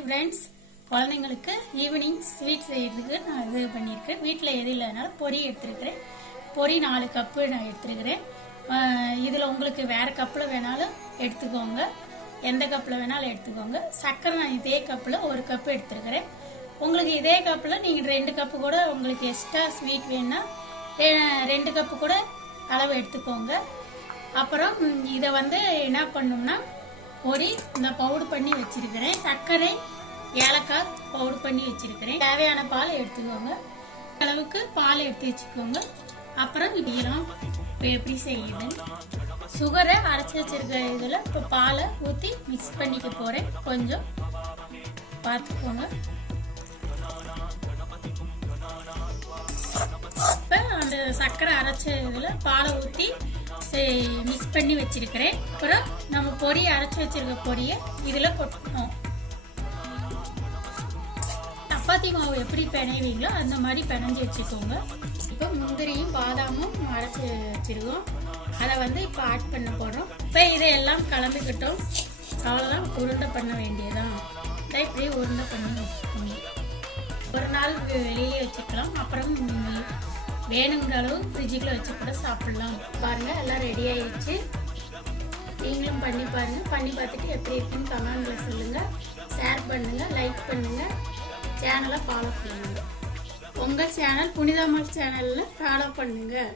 Hi friends, குழந்தைங்களுக்கு evening sweet செய்யறதுக்கு நான் இது பண்ணியிருக்கேன். வீட்டில் எது இல்லைனாலும் பொரி எடுத்துருக்கிறேன். பொரி 4 கப்பு நான் எடுத்துருக்கிறேன். இதில் உங்களுக்கு வேறு கப்பில் வேணாலும் எடுத்துக்கோங்க, எந்த கப்பில் வேணாலும் எடுத்துக்கோங்க. சர்க்கரை நான் இதே கப்பில் 1 கப்பு எடுத்துருக்கிறேன். உங்களுக்கு இதே கப்பில் நீங்கள் 2 கப்பு கூட உங்களுக்கு எக்ஸ்ட்ரா ஸ்வீட் வேணுன்னா 2 கப்பு கூட அளவு எடுத்துக்கோங்க. அப்புறம் இதை என்ன பண்ணணும்னா பொரி இந்த பவுடர் பண்ணி வச்சிருக்கிறேன். சர்க்கரை ஏலக்காய் பவுடர் பண்ணி வச்சிருக்கிறேன். தேவையான பால் எடுத்துக்கோங்க, அளவுக்கு பால் எடுத்து வச்சுக்கோங்க. அப்புறம் இதெல்லாம் எப்படி செய்யுதுன்னு சுகரை அரைச்சி வச்சிருக்க இதில் இப்போ பாலை ஊற்றி மிக்ஸ் பண்ணிக்க போகிறேன். கொஞ்சம் பார்த்துக்கோங்க. இப்போ அந்த சர்க்கரை அரைச்ச இதில் பாலை ஊற்றி மிக்ஸ் பண்ணி வச்சிருக்கிறேன். அப்புறம் நம்ம பொரி அரைச்சி வச்சிருக்க பொரியை இதில் கொட்டணும். சப்பாத்தி மாவு எப்படி பிணைவீங்களோ அந்த மாதிரி பிணைஞ்சி வச்சுக்கோங்க. இப்போ முந்திரியும் பாதாமும் அரைச்சி வச்சிருக்கோம், அதை இப்போ ஆட் பண்ண போடுறோம். இப்போ இதையெல்லாம் கலந்துக்கிட்டோம். அவ்வளோதான், உருண்டை பண்ண வேண்டியதான். இப்படி உருண்டை பண்ணி வச்சுக்கோங்க. ஒரு நாள் வெளியே வச்சுக்கலாம். அப்புறம் வேணுங்கிற அளவு ஃப்ரிட்ஜுக்குள்ள வச்சு கூட சாப்பிடலாம். பாருங்கள், எல்லாம் ரெடி ஆயிடுச்சு. நீங்களும் பண்ணி பாருங்கள். பண்ணி பார்த்துட்டு எப்படி இருக்குன்னு கமெண்ட்ல சொல்லுங்கள். ஷேர் பண்ணுங்கள், லைக் பண்ணுங்கள், சேனலை ஃபாலோ பண்ணுங்கள். உங்கள் சேனல் புனிதம்மாள் சேனலில் ஃபாலோ பண்ணுங்கள்.